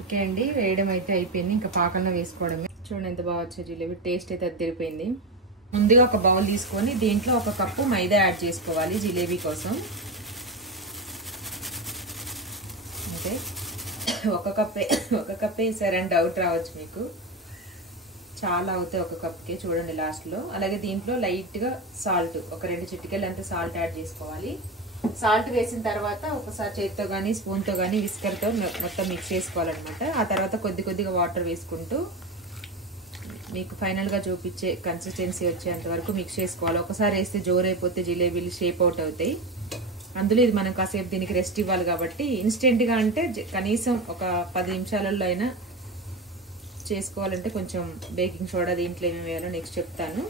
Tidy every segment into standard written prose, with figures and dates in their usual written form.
Okay అండి, వేయడం అయితే అయిపోయింది. ఇంకా పాకంలో వేసుకోవడమే. చూడండి ఎంత బాగా వచ్చే జిలేబీ. టేస్ట్ అయితే అదిరిపోయింది. ముందుగా ఒక బౌల్ తీసుకొని దీంట్లో 1 కప్పు మైదా యాడ్ చేసుకోవాలి జిలేబీ కోసం. అంటే 1 కప్పే వేసారని డౌట్ రావచ్చు మీకు. చాలా అవుతాయి 1 కప్కే. చూడండి లాస్ట్లో. అలాగే దీంట్లో లైట్గా సాల్ట్, ఒక 2 చిటికెలు అంతా సాల్ట్ యాడ్ చేసుకోవాలి. సాల్ట్ వేసిన తర్వాత ఒకసారి చేతితో కానీ స్పూన్తో కానీ విస్కర్తో మొత్తం మిక్స్ చేసుకోవాలన్నమాట. ఆ తర్వాత కొద్దిగా వాటర్ వేసుకుంటూ మీకు ఫైనల్గా చూపించే కన్సిస్టెన్సీ వచ్చేంత వరకు మిక్స్ చేసుకోవాలి. ఒకసారి వేస్తే జోరైపోతే జిలేబీలు షేప్ అవుట్ అవుతాయి. అందులో ఇది మనం కాసేపు దీనికి రెస్ట్ ఇవ్వాలి కాబట్టి ఇన్స్టెంట్గా అంటే కనీసం ఒక 10 నిమిషాలలో అయినా చేసుకోవాలంటే కొంచెం బేకింగ్ సోడా దీంట్లో ఏమేమి వేయాలో నెక్స్ట్ చెప్తాను.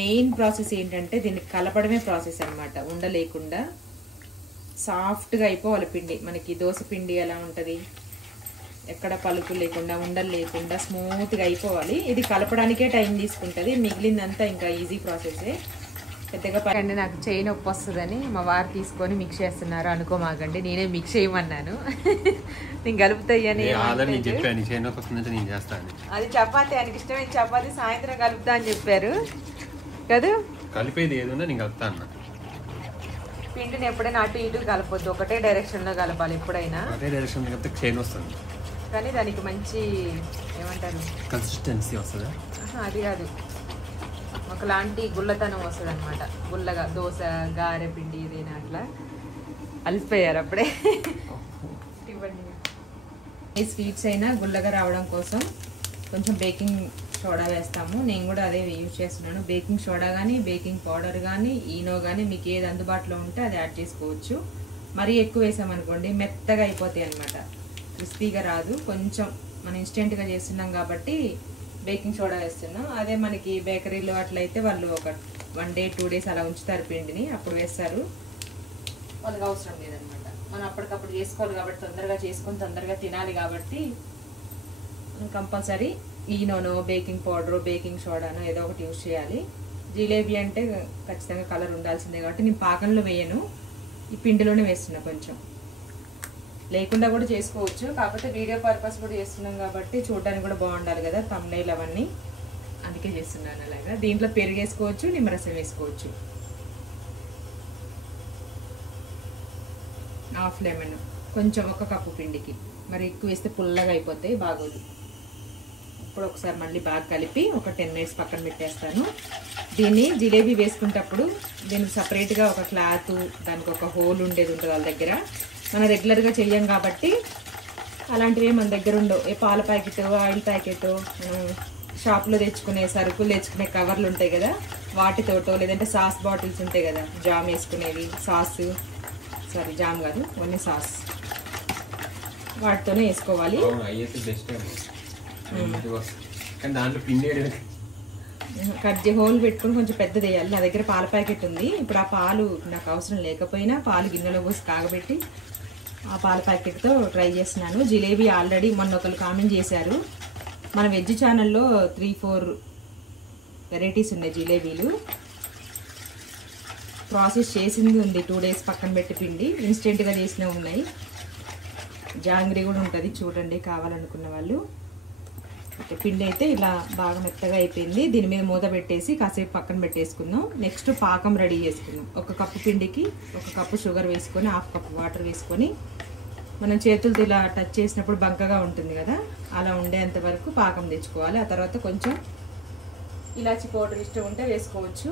మెయిన్ ప్రాసెస్ ఏంటంటే దీన్ని కలపడమే ప్రాసెస్ అనమాట. ఉండలేకుండా సాఫ్ట్గా అయిపోవాలి పిండి. మనకి దోశ పిండి ఎలా ఉంటుంది, ఎక్కడ పలుకు లేకుండా ఉండలు లేకుండా స్మూత్గా అయిపోవాలి. ఇది కలపడానికే టైం తీసుకుంటుంది. మిగిలిందంతా ఇంకా ఈజీ ప్రాసెసే. పెద్దగా పని నాకు చేయి నొప్పి వస్తుందని మా వారు తీసుకొని మిక్స్ చేస్తున్నారు అనుకోమాకండి. నేనే మిక్స్ చేయమన్నాను. నేను కలుపుతాయని అది చపాతి, ఆయనకి ఇష్టమైన చపాతి సాయంత్రం కలుపుతా అని చెప్పారు కదా. కలిపేది ఏదైనా నేను కలుపుతా అన్న. పిండిని ఎప్పుడైనా అటు ఇటు కలపొద్దు, ఒకటే డైరెక్షన్లో కలపాలి ఎప్పుడైనా. ఒకటే డైరెక్షన్ కలిపితే చైన్ వస్తుంది, కానీ దానికి మంచి ఏమంటారు కన్సిస్టెన్సీ వస్తుందా? అది కాదు, ఒకలాంటి గుల్లతనం వస్తుంది అనమాట. గుల్లగా దోశ గారె పిండి ఏదైనా అట్లా అలిసిపోయారు అప్పుడే. ఈ స్వీట్స్ అయినా గుల్లగా రావడం కోసం కొంచెం బేకింగ్ సోడా వేస్తాము. నేను కూడా అదే యూజ్ చేస్తున్నాను. బేకింగ్ సోడా కానీ బేకింగ్ పౌడర్ కానీ ఈనో కానీ మీకు ఏది అందుబాటులో ఉంటే అది యాడ్ చేసుకోవచ్చు. మరీ ఎక్కువ వేసామనుకోండి మెత్తగా అయిపోతాయి అనమాట, క్రిస్పీగా రాదు. కొంచెం మనం ఇన్స్టెంట్గా చేస్తున్నాం కాబట్టి బేకింగ్ సోడా వేస్తున్నాం. అదే మనకి బేకరీలో అట్లయితే వాళ్ళు ఒక 1 day 2 days అలా ఉంచుతారు పిండిని, అప్పుడు వేస్తారు. వాళ్ళకి అవసరం లేదనమాట. మనం అప్పటికప్పుడు చేసుకోవాలి కాబట్టి, తొందరగా చేసుకొని తొందరగా తినాలి కాబట్టి కంపల్సరీ ఈనోనో బేకింగ్ పౌడర్ బేకింగ్ సోడానో ఏదో ఒకటి యూజ్ చేయాలి. జిలేబీ అంటే ఖచ్చితంగా కలర్ ఉండాల్సిందే కాబట్టి నేను పాకంలో వేయను, ఈ పిండిలోనే వేస్తున్నా. కొంచెం లేకుండా కూడా చేసుకోవచ్చు, కాకపోతే వీడియో పర్పస్ కూడా చేస్తున్నాం కాబట్టి చూడడానికి కూడా బాగుండాలి కదా, థంబ్నెయిల్ అవన్నీ, అందుకే చేస్తున్నాను అలాగా. దీంట్లో పెరుగు వేసుకోవచ్చు, నిమ్మరసం వేసుకోవచ్చు, హాఫ్ లెమన్, కొంచెం 1 కప్పు పిండికి. మరి ఎక్కువ వేస్తే పుల్లగా అయిపోతాయి, బాగోదు. ఇప్పుడు ఒకసారి మళ్ళీ బాగా కలిపి ఒక 10 minutes పక్కన పెట్టేస్తాను. దీన్ని జిలేబీ వేసుకునేటప్పుడు దీనికి సపరేట్గా ఒక క్లాత్, దానికి ఒక హోల్ ఉండేది ఉంటుంది వాళ్ళ దగ్గర. మనం రెగ్యులర్గా చెయ్యం కాబట్టి అలాంటివి మన దగ్గర ఉండవు. ఏ పాల ప్యాకెట్, ఆయిల్ ప్యాకెట్, షాప్లో తెచ్చుకునే సరుకులు తెచ్చుకునే కవర్లు ఉంటాయి కదా, వాటితోటో లేదంటే సాస్ బాటిల్స్ ఉంటాయి కదా, జామ్ వేసుకునేవి, జామ్ కాదు ఓన్లీ సాస్, వాటితోనే వేసుకోవాలి. కట్ హోల్ పెట్టుకుని కొంచెం పెద్దది వేయాలి. నా దగ్గర పాల ప్యాకెట్ ఉంది. ఇప్పుడు ఆ పాలు నాకు అవసరం లేకపోయినా పాలు గిన్నెలో పోసి కాగబెట్టి ఆ పాల ప్యాకెట్తో ట్రై చేస్తున్నాను. జిలేబీ ఆల్రెడీ మొన్న ఒకరు కామెంట్ చేశారు, మన వెజ్ ఛానల్లో 3-4 వెరైటీస్ ఉన్నాయి జిలేబీలు. ప్రాసెస్ చేసింది ఉంది, 2 days పక్కన పెట్టి పిండి, ఇన్స్టెంట్గా చేసినవి ఉన్నాయి. జాంగ్రీ కూడా ఉంటుంది చూడండి కావాలనుకున్న వాళ్ళు. పిండి అయితే ఇలా బాగా మెత్తగా అయిపోయింది. దీని మీద మూత పెట్టేసి కాసేపు పక్కన పెట్టేసుకుందాం. నెక్స్ట్ పాకం రెడీ చేసుకుందాం. 1 కప్పు పిండికి 1 కప్పు షుగర్ వేసుకొని 1/2 కప్పు వాటర్ వేసుకొని మనం చేతులతో ఇలా టచ్ చేసినప్పుడు బంకగా ఉంటుంది కదా, అలా ఉండేంత వరకు పాకం తెచ్చుకోవాలి. ఆ తర్వాత కొంచెం ఇలాచి పౌడర్ ఇష్టం ఉంటే వేసుకోవచ్చు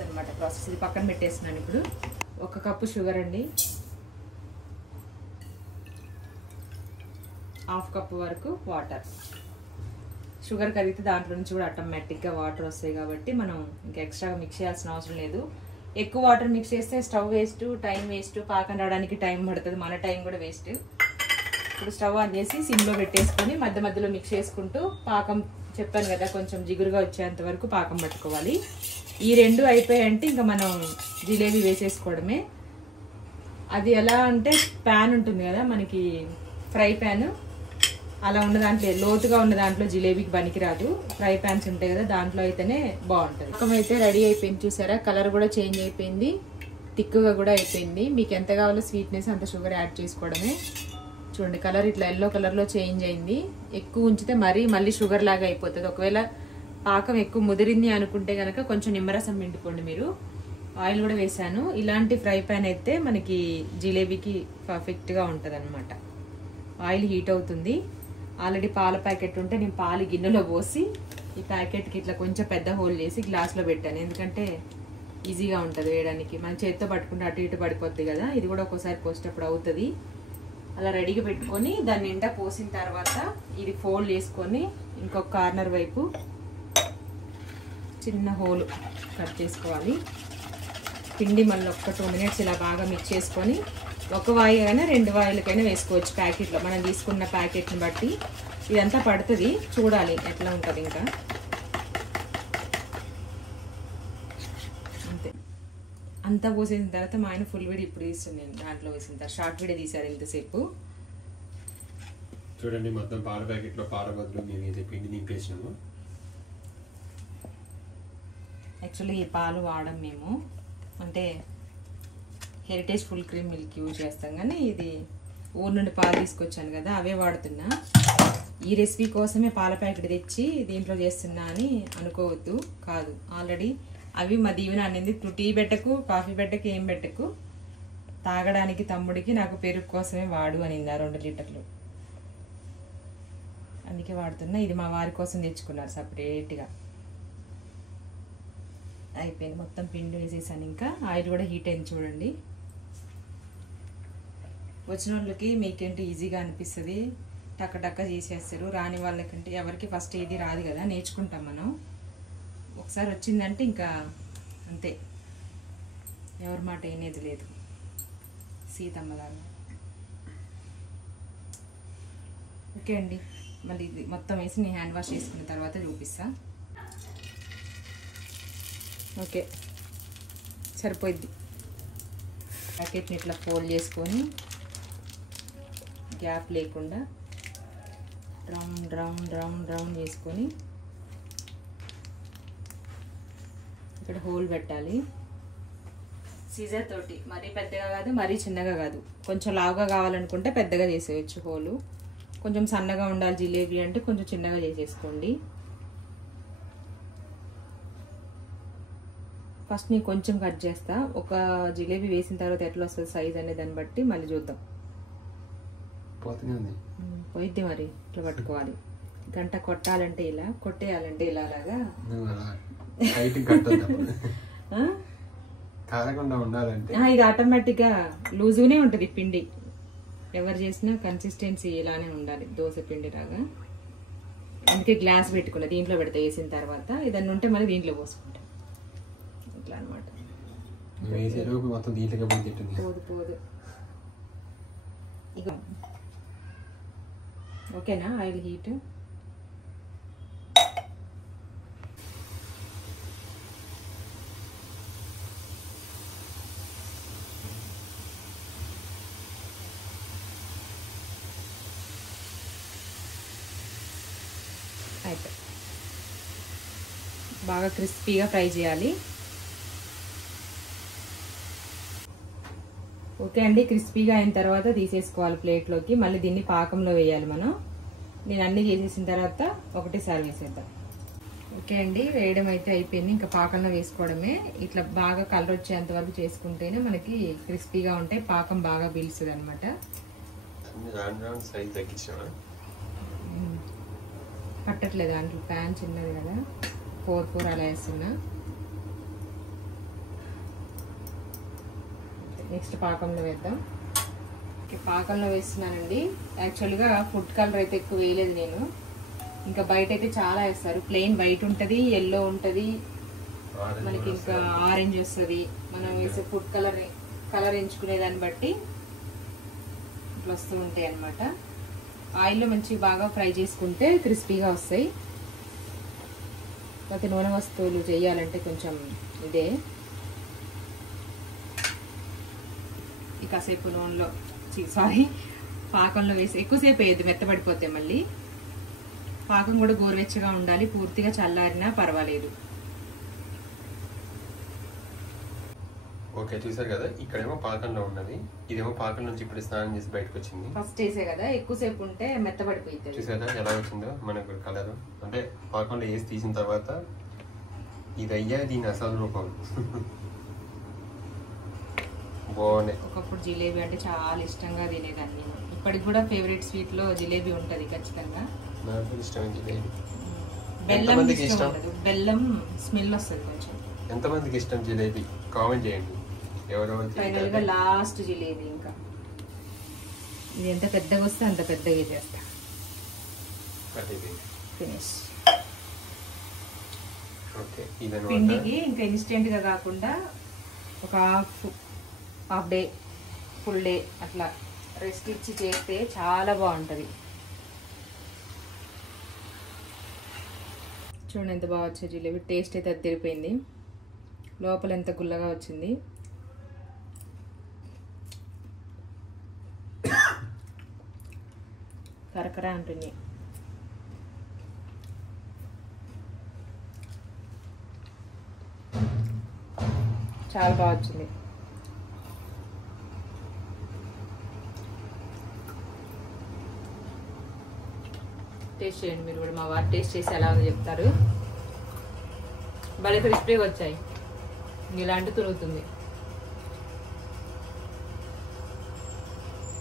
అన్నమాట. ప్రాసెస్ ఇది పక్కన పెట్టేస్తున్నాను. ఇప్పుడు 1 కప్పు షుగర్ అండి, 1/2 కప్పు వరకు వాటర్. షుగర్ కరిగితే దాంట్లో నుంచి కూడా ఆటోమేటిక్గా వాటర్ వస్తాయి కాబట్టి మనం ఇంకా ఎక్స్ట్రాగా మిక్స్ చేయాల్సిన అవసరం లేదు. ఎక్కువ వాటర్ మిక్స్ చేస్తే స్టవ్ వేస్ట్, టైం వేస్ట్, పాకం రావడానికి టైం పడుతుంది, మన టైం కూడా వేస్ట్. ఇప్పుడు స్టవ్ ఆన్ చేసి సిమ్లో పెట్టేసుకొని మధ్య మధ్యలో మిక్స్ చేసుకుంటూ పాకం చెప్పాను కదా కొంచెం జిగురుగా వచ్చేంత వరకు పాకం పట్టుకోవాలి. ఈ 2 అయిపోయాయంటే ఇంకా మనం జిలేబీ వేసేసుకోవడమే. అది ఎలా అంటే ప్యాన్ ఉంటుంది కదా మనకి, ఫ్రై ప్యాన్, అలా ఉన్న దాంట్లో లోతుగా ఉన్న దాంట్లో జిలేబీకి పనికిరాదు. ఫ్రై ప్యాన్స్ ఉంటాయి కదా దాంట్లో అయితేనే బాగుంటుంది. పాకం అయితే రెడీ అయిపోయింది చూసారా, కలర్ కూడా చేంజ్ అయిపోయింది, థిక్గా కూడా అయిపోయింది. మీకు ఎంత కావాలో స్వీట్నెస్ అంత షుగర్ యాడ్ చేసుకోవడమే. చూడండి కలర్ ఇట్లా ఎల్లో కలర్లో చేంజ్ అయింది. ఎక్కువ ఉంచితే మళ్ళీ షుగర్ లాగా అయిపోతుంది. ఒకవేళ పాకం ఎక్కువ ముదిరింది అనుకుంటే కనుక కొంచెం నిమ్మరసం పిండుకోండి మీరు. ఆయిల్ కూడా వేసాను. ఇలాంటి ఫ్రై ప్యాన్ అయితే మనకి జిలేబీకి పర్ఫెక్ట్గా ఉంటుంది అనమాట. ఆయిల్ హీట్ అవుతుంది. ఆల్రెడీ పాల ప్యాకెట్ ఉంటే నేను పాలు గిన్నెలో పోసి ఈ ప్యాకెట్కి ఇట్లా కొంచెం పెద్ద హోల్ చేసి గ్లాస్లో పెట్టాను. ఎందుకంటే ఈజీగా ఉంటుంది వేయడానికి. మన చేతితో పట్టుకుంటే అటు ఇటు పడిపోద్ది కదా, ఇది కూడా ఒక్కోసారి పోసేటప్పుడు అవుతుంది. అలా రెడీగా పెట్టుకొని దాన్ని నిండా పోసిన తర్వాత ఇది ఫోల్డ్ చేసుకొని ఇంకొక కార్నర్ వైపు చిన్న హోల్ కట్ చేసుకోవాలి. పిండి మళ్ళీ ఒక 2 minutes ఇలా బాగా మిక్స్ చేసుకొని ఒక వాయికైనా 2 వాయిలకైనా వేసుకోవచ్చు ప్యాకెట్లో. మనం తీసుకున్న ప్యాకెట్ని బట్టి ఇదంతా పడుతుంది. చూడాలి ఎట్లా ఉంటుంది. ఇంకా అంతే. అంతా పోసేసిన తర్వాత మా ఆయన ఫుల్ వీడియో ఇప్పుడు తీస్తాను నేను. దాంట్లో వేసిన తర్వాత షార్ట్ వీడియో తీశారు ఇంతసేపు. చూడండి మొత్తం పాల ప్యాకెట్లో పాల బదులు మేము అయితే పిండి నింపేసినాము. యాక్చువల్లీ ఈ పాలు వాడడం మేము, అంటే heritage full cream milk use చేస్తాం, కానీ ఇది ఊరు నుండి పాలు తీసుకొచ్చాను కదా అవే వాడుతున్నా. ఈ రెసిపీ కోసమే పాల ప్యాకెట్ తెచ్చి దీంట్లో చేస్తున్నా అని అనుకోవద్దు. కాదు, ఆల్రెడీ అవి మా దీవెన అనింది, నువ్వు టీ పెట్టకు, కాఫీ పెట్టకు, ఏం పెట్టకు, తాగడానికి తమ్ముడికి నాకు పెరుగు కోసమే వాడు అనింది 2 లీటర్లు. అందుకే వాడుతున్నా. ఇది మా వారి కోసం తెచ్చుకున్నారు సపరేట్గా. అయిపోయింది మొత్తం పిండి వేసేసాను. ఇంకా ఆయిల్ కూడా హీట్ అయింది చూడండి. వచ్చిన వాళ్ళకి మీకేంటి ఈజీగా అనిపిస్తుంది, టక్క టక్క చేసేస్తారు. రాని వాళ్ళకంటే ఎవరికి ఫస్ట్ ఏది రాదు కదా, నేర్చుకుంటాం మనం. ఒకసారి వచ్చిందంటే ఇంకా అంతే, ఎవరి మాట వినేది లేదు. సీతమ్మలాగా. ఓకే అండి, మళ్ళీ ఇది మొత్తం వేసి నేను హ్యాండ్ వాష్ చేసుకున్న తర్వాత చూపిస్తా. ఓకే సరిపోద్ది. ప్యాకెట్ని ఇట్లా ఫోల్డ్ చేసుకొని గ్యాప్ లేకుండా రౌండ్ రౌండ్ రౌండ్ రౌండ్ చేసుకొని ఇక్కడ హోల్ పెట్టాలి సీజర్ తోటి. మరీ పెద్దగా కాదు, మరీ చిన్నగా కాదు. కొంచెం లావుగా కావాలనుకుంటే పెద్దగా చేసేయచ్చు హోలు. కొంచెం సన్నగా ఉండాలి జిలేబీ అంటే కొంచెం చిన్నగా చేసేసుకోండి. ఫస్ట్ నేను కొంచెం కట్ చేస్తా. ఒక జిలేబీ వేసిన తర్వాత ఎట్లా వస్తుంది సైజ్ అనే దాన్ని బట్టి మళ్ళీ చూద్దాం. పోయిద్ది మరి. ఇట్లా పట్టుకోవాలి. గంట కొట్టాలంటే ఇలా, కొట్టేయాలంటే ఇలా లాగా. ఇది ఆటోమేటిక్గా లూజుగానే ఉంటుంది పిండి. ఎవరు చేసినా కన్సిస్టెన్సీ ఇలానే ఉండాలి, దోశ పిండి లాగా. అందుకే గ్లాస్ పెట్టుకున్నా, దీంట్లో పెడతా వేసిన తర్వాత. ఏదన్నా ఉంటే మళ్ళీ దీంట్లో పోసుకుంటా. ఇట్లా అనమాట. పోదు పోదు. ఇక ఓకేనా ఆయిల్ హీట్? అయితే బాగా క్రిస్పీగా ఫ్రై చేయాలి. ఓకే అండి, క్రిస్పీగా అయిన తర్వాత తీసేసుకోవాలి ప్లేట్లోకి. మళ్ళీ దీన్ని పాకంలో వేయాలి మనం. నేను అన్నీ చేసేసిన తర్వాత ఒకటేసారి వేసేద్దాం. ఓకే అండి, వేయడం అయితే అయిపోయింది. ఇంకా పాకంలో వేసుకోవడమే. ఇట్లా బాగా కలర్ వచ్చేంత వరకు చేసుకుంటేనే మనకి క్రిస్పీగా ఉంటాయి. పాకం బాగా పీల్స్తుంది అనమాట. పట్టట్లేదు దాంట్లో, ప్యాన్ చిన్నది కదా, 4 అలా వేస్తున్నా. నెక్స్ట్ పాకంలో వేద్దాం. పాకంలో వేస్తున్నానండి. యాక్చువల్గా ఫుడ్ కలర్ అయితే ఎక్కువ వేయలేదు నేను. ఇంకా బయట అయితే చాలా వేస్తారు. ప్లెయిన్ వైట్ ఉంటుంది, ఎల్లో ఉంటుంది, మనకి ఇంకా ఆరెంజ్ వస్తుంది. మనం వేసే ఫుడ్ కలర్ ఎంచుకునే దాన్ని బట్టి ఇట్లా వస్తూ ఉంటాయి అన్నమాట. ఆయిల్లో మంచి బాగా ఫ్రై చేసుకుంటే క్రిస్పీగా వస్తాయి. ప్రతి నూనె వస్తువులు చేయాలంటే కొంచెం ఇదే. కాసేపు నూనెలో పాకంలో వేసి ఎక్కువసేపు వేయద్దు, మెత్తబడిపోతే మళ్ళీ. పాకం కూడా గోరువెచ్చగా ఉండాలి, పూర్తిగా చల్లారినా పర్వాలేదు. ఓకే చూసారు కదా, ఇక్కడేమో పాకంలో ఉన్నది, ఇదేమో పాకం నుంచి ఇప్పుడు స్నానం చేసి బయటకు వచ్చింది. ఫస్ట్ వేసే కదా, ఎక్కువసేపు ఉంటే మెత్తబడిపోయింది. చూసారా ఎలా వచ్చిందో మనకు కలర్, అంటే పాకంలో వేసి తీసిన తర్వాత ఇది అయ్యా దీని అసలు రూపం. బాగున్నాయి. ఒకప్పుడు జిలేబీ అంటే చాలా ఇష్టంగా తినేదాన్ని, ఇప్పటికి కూడా ఫేవరెట్ స్వీట్ లో జిలేబీ ఉంటది ఖచ్చితంగా. నాకు ఇష్టం జిలేబీ. బెల్లం ఇష్టం ఉండదు, బెల్లం స్మెల్ వస్తుంది కొంచెం. ఎంతమందికి ఇష్టం జిలేబీ కామెంట్ చేయండి. ఫైనల్ గా లాస్ట్ జిలేబీ. ఇంకా ఇది ఎంత పెద్దగా వస్తే అంత పెద్దగా చేస్తా. ఫినిష్. పిండికి ఇంకా ఇన్స్టెంట్ గా కాకుండా ఒక హాఫ్ డే ఫుల్ డే అట్లా రెస్ట్ ఇచ్చి చేస్తే చాలా బాగుంటుంది. చూడండి ఎంత బాగా వచ్చే జిలేబీ. టేస్ట్ అయితే అది తిరిగిపోయింది, లోపల ఎంత గుల్లగా వచ్చింది. కరకర అంటుంది. చాలా బాగా వచ్చింది. టేస్ట్ చేయండి మీరు కూడా, మా వారు టేస్ట్ చేసి ఎలా ఉందో చెప్తారు. భలే క్రిస్పీగా వచ్చాయి, ఇలాంటి తురుగుతుంది.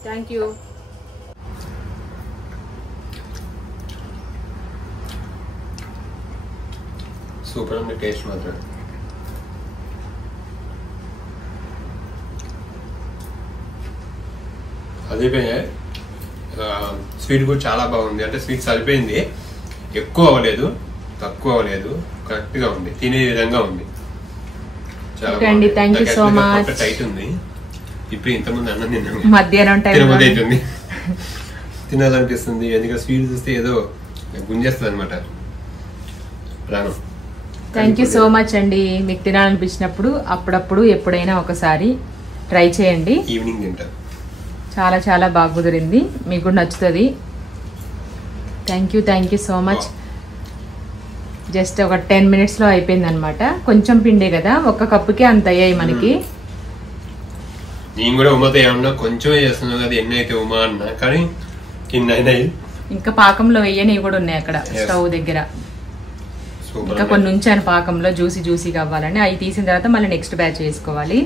Thank you. సూపర్ ఉంది టేస్ట్ మాత్రం. అదే స్వీట్ కూడా చాలా బాగుంది. అంటే స్వీట్ సరిపోయింది, ఎక్కువ అవ్వలేదు తక్కువ అవ్వలేదు, కరెక్ట్ గా ఉంది, తినే విధంగా ఉంది. టైట్ ఉంది. ఇప్పుడు ఇంతమంది అన్నం తిన్నాము, మధ్యాహ్నం తినబోతుంది, తినాలనిపిస్తుంది. ఎందుకంటే స్వీట్ చూస్తే ఏదో గుంజేస్తుంది అనమాట ప్రాణం. థ్యాంక్ యూ సో మచ్ అండి. మీకు తినాలనిపించినప్పుడు అప్పుడప్పుడు ఎప్పుడైనా ఒకసారి ట్రై చేయండి. ఈవినింగ్ తింటా. చాలా చాలా బాగా కుదిరింది, మీకు కూడా నచ్చుతుంది. Thank you so much. Just ఒక 10 minutesలో అయిపోయింది అనమాట. కొంచెం పిండే కదా, ఒక్క కప్పుకే అంత అయ్యాయి మనకి. నేను కూడా ఉమాతో ఏమన్నా కొంచెమే చేస్తున్నావు కదా, ఎన్ని అయితే ఉమా అన్నా, కానీ ఇంకా పాకంలో వేయనివి కూడా ఉన్నాయి అక్కడ స్టవ్ దగ్గర. ఇంకా కొన్ని ఉంచాను పాకంలో జ్యూసీగా అవ్వాలని. అవి తీసిన తర్వాత మళ్ళీ నెక్స్ట్ బ్యాచ్ వేసుకోవాలి.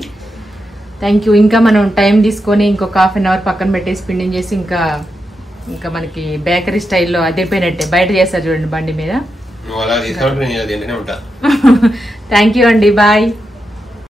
Thank you. ఇంకా మనం టైం తీసుకొని ఇంకొక 1/2 hour పక్కన పెట్టేసి పిండిని చేసి ఇంకా మనకి బేకరీ స్టైల్లో అదిరిపోయినట్టే బయట చేస్తారు చూడండి బండి మీద. థ్యాంక్ యూ అండి, బాయ్.